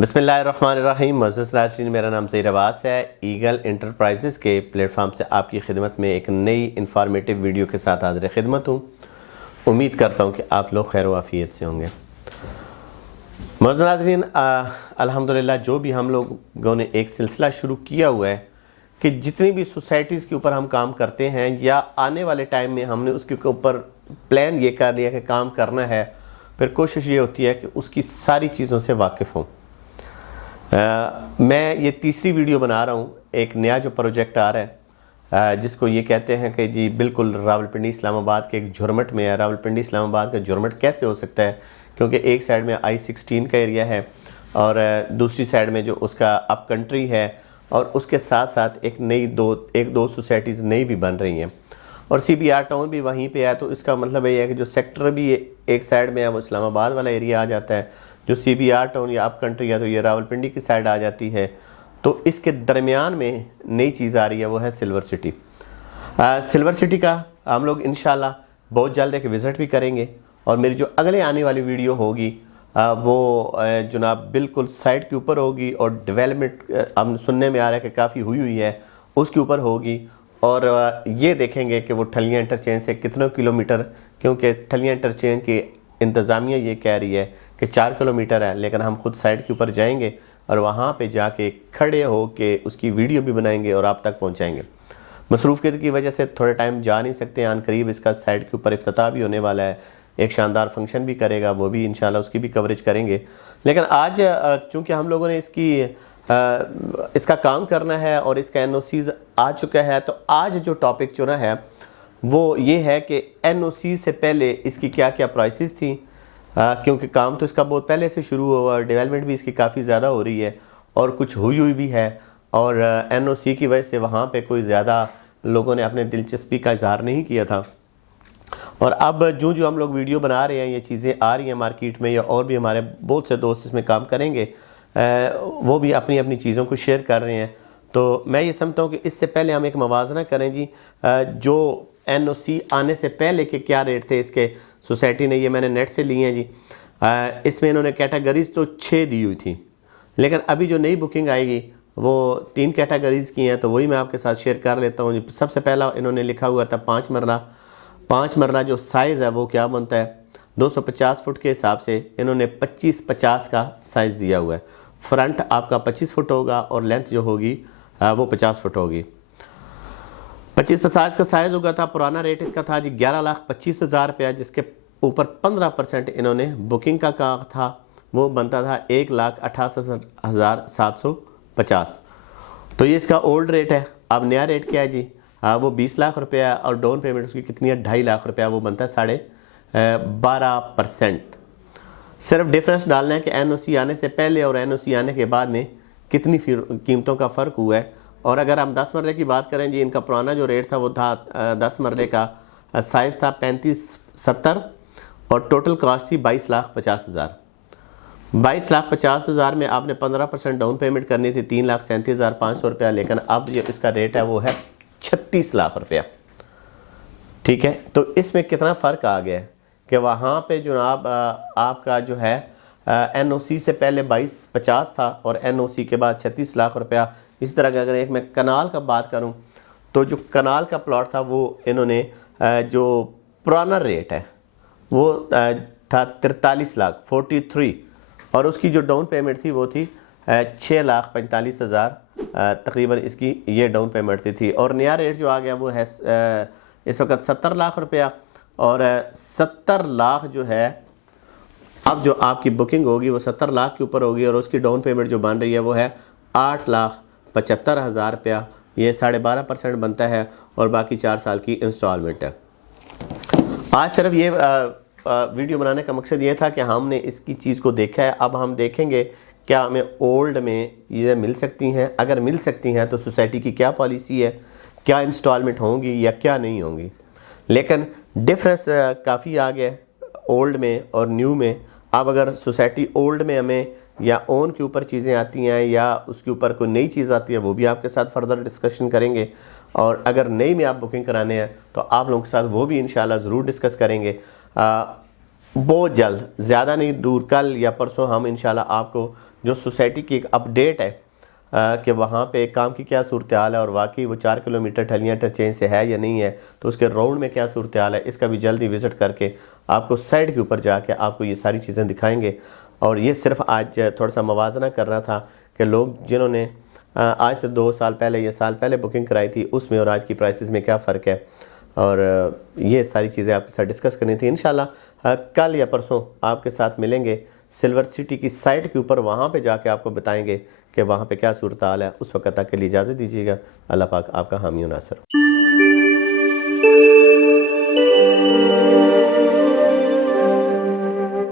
बिस्मिल्लाहिर्रहमानिर्रहीम। मुअज़्ज़ज़ नाज़रीन, मेरा नाम ज़हीर अब्बास है। ईगल इंटरप्राइजेज़ के प्लेटफॉर्म से आपकी खिदमत में एक नई इंफॉर्मेटिव वीडियो के साथ हाज़िर खिदमत हूँ। उम्मीद करता हूँ कि आप लोग खैर वाफ़ियत से होंगे। मुअज़्ज़ज़ नाज़रीन, अल्हम्दुलिल्लाह जो भी हम लोगों ने एक सिलसिला शुरू किया हुआ है कि जितनी भी सोसाइटीज़ के ऊपर हम काम करते हैं या आने वाले टाइम में हमने उसके ऊपर प्लान ये कर लिया कि काम करना है, फिर कोशिश ये होती है कि उसकी सारी चीज़ों से वाकिफ़ हूँ। मैं ये तीसरी वीडियो बना रहा हूँ। एक नया जो प्रोजेक्ट आ रहा है जिसको ये कहते हैं कि जी बिल्कुल रावलपिंडी इस्लामाबाद के एक झुरमट में है। रावलपिंडी इस्लामाबाद का झुरमट कैसे हो सकता है, क्योंकि एक साइड में I-16 का एरिया है और दूसरी साइड में जो उसका अप कंट्री है, और उसके साथ साथ एक दो सोसाइटीज़ नई भी बन रही हैं और CBR टाउन भी वहीं पे है। तो इसका मतलब ये है कि जो सेक्टर भी एक साइड में है वो इस्लामाबाद वाला एरिया आ जाता है, जो CBR टाउन या अप कंट्री है तो ये रावलपिंडी की साइड आ जाती है। तो इसके दरमियान में नई चीज़ आ रही है, वो है सिल्वर सिटी। सिल्वर सिटी का हम लोग इंशाल्लाह बहुत जल्द एक विज़िट भी करेंगे और मेरी जो अगले आने वाली वीडियो होगी वो जनाब बिल्कुल साइट के ऊपर होगी और डेवलपमेंट हम सुनने में आ रहा है कि काफ़ी हुई है, उसके ऊपर होगी। और ये देखेंगे कि वो ठलियाँ इंटरचेंज से कितने किलोमीटर, क्योंकि ठलियाँ इंटरचेंज की इंतज़ामिया ये कह रही है कि 4 किलोमीटर है, लेकिन हम खुद साइट के ऊपर जाएंगे और वहाँ पे जाके खड़े हो के उसकी वीडियो भी बनाएंगे और आप तक पहुँचाएँगे। मसरूफ़ियत की वजह से थोड़े टाइम जा नहीं सकते। आन करीब इसका साइट के ऊपर इफ्तिताह भी होने वाला है, एक शानदार फंक्शन भी करेगा, वो भी इंशाल्लाह उसकी भी कवरेज करेंगे। लेकिन आज चूँकि हम लोगों ने इसका काम करना है और इसका NOCs आ चुका है, तो आज जो टॉपिक चुना है वो ये है कि NOC से पहले इसकी क्या क्या प्राइसेस थी, क्योंकि काम तो इसका बहुत पहले से शुरू हुआ और डेवलपमेंट भी इसकी काफ़ी ज़्यादा हो रही है और कुछ हुई भी है। और NOC की वजह से वहाँ पे कोई ज़्यादा लोगों ने अपने दिलचस्पी का इजहार नहीं किया था। और अब जो हम लोग वीडियो बना रहे हैं, ये चीज़ें आ रही हैं मार्केट में, या और भी हमारे बहुत से दोस्त इसमें काम करेंगे, वो भी अपनी अपनी चीज़ों को शेयर कर रहे हैं। तो मैं ये समझता हूँ कि इससे पहले हम एक मवाजना करें जी। जो NOC आने से पहले के क्या रेट थे इसके, सोसाइटी ने, ये मैंने नेट से लिए हैं जी। इसमें इन्होंने कैटेगरीज तो 6 दी हुई थी, लेकिन अभी जो नई बुकिंग आएगी वो 3 कैटेगरीज़ की हैं, तो वही मैं आपके साथ शेयर कर लेता हूँ जी। सबसे पहला इन्होंने लिखा हुआ था 5 मरला। 5 मरला जो साइज़ है वो क्या बनता है, 250 फुट के हिसाब से इन्होंने 25-50 का साइज़ दिया हुआ है। फ्रंट आपका 25 फुट होगा और लेंथ जो होगी वो 50 फुट होगी। 25-50 का साइज़ होगा था। पुराना रेट इसका था जी 11,25,000 रुपया, जिसके ऊपर 15% इन्होंने बुकिंग का कहा था, वो बनता था 1,68,750। तो ये इसका ओल्ड रेट है। अब नया रेट क्या है जी, वो 20 लाख रुपया और डाउन पेमेंट उसकी कितनी है, 2.5 लाख रुपया, वो बनता है 12.5%। सिर्फ डिफरेंस डालना है कि NOC आने से पहले और NOC आने के बाद में कितनी कीमतों का फ़र्क हुआ है। और अगर हम 10 मरले की बात करें जी, इनका पुराना जो रेट था वो था 10 मरले का साइज़ था 35-70 और टोटल कॉस्ट थी 22,50,000। 22,50,000 में आपने 15% डाउन पेमेंट करनी थी, 3,37,500 रुपया। लेकिन अब जो इसका रेट है वो है 36 लाख रुपया। ठीक है, तो इसमें कितना फ़र्क आ गया है कि वहाँ पे जनाब आपका जो है NOC से पहले 22-50 था और NOC के बाद 36 लाख रुपया। इस तरह का अगर एक मैं कनाल का बात करूं, तो जो कनाल का प्लॉट था वो इन्होंने जो पुराना रेट है वो था 43 लाख 43, और उसकी जो डाउन पेमेंट थी वो थी 6,45,000 तकरीबन इसकी ये डाउन पेमेंट थी। और नया रेट जो आ गया वो है इस वक्त 70 लाख रुपया, और 70 लाख जो है अब जो आपकी बुकिंग होगी वो 70 लाख के ऊपर होगी, और उसकी डाउन पेमेंट जो बन रही है वो है 8,75,000 रुपया। ये 12.5% बनता है और बाकी 4 साल की इंस्टॉलमेंट है। आज सिर्फ ये वीडियो बनाने का मकसद ये था कि हमने इसकी चीज़ को देखा है। अब हम देखेंगे क्या हमें ओल्ड में चीज़ें मिल सकती हैं, अगर मिल सकती हैं तो सोसाइटी की क्या पॉलिसी है, क्या इंस्टॉलमेंट होंगी या क्या नहीं होंगी। लेकिन डिफरेंस काफ़ी आ गया ओल्ड में और न्यू में। अब अगर सोसाइटी ओल्ड में हमें या ओन के ऊपर चीज़ें आती हैं या उसके ऊपर कोई नई चीज़ आती है, वो भी आपके साथ फर्दर डिस्कशन करेंगे। और अगर नई में आप बुकिंग कराने हैं तो आप लोगों के साथ वो भी इंशाल्लाह ज़रूर डिस्कस करेंगे। बहुत जल्द, ज़्यादा नहीं दूर, कल या परसों हम इंशाल्लाह आपको जो सोसाइटी की एक अपडेट है कि वहाँ पे काम की क्या सूरत हाल है और वाकई वो 4 किलोमीटर ठलियाँ इंटरचेंज से है या नहीं है, तो उसके राउंड में क्या सूरत हाल है, इसका भी जल्दी विज़िट करके आपको साइड के ऊपर जाके आपको ये सारी चीज़ें दिखाएंगे। और ये सिर्फ आज थोड़ा सा मवाजना करना था कि लोग जिन्होंने आज से 2 साल पहले या साल पहले बुकिंग कराई थी उसमें और आज की प्राइसेस में क्या फ़र्क है, और ये सारी चीज़ें आपके साथ डिस्कस करनी थी। इंशाल्लाह कल या परसों आपके साथ मिलेंगे सिल्वर सिटी की साइट के ऊपर, वहाँ पे जाके आपको बताएंगे कि वहाँ पे क्या सूरत हाल है। उस वक्त तक के लिए इजाज़त दीजिएगा। अल्लाह पाक आपका हामी और नासर।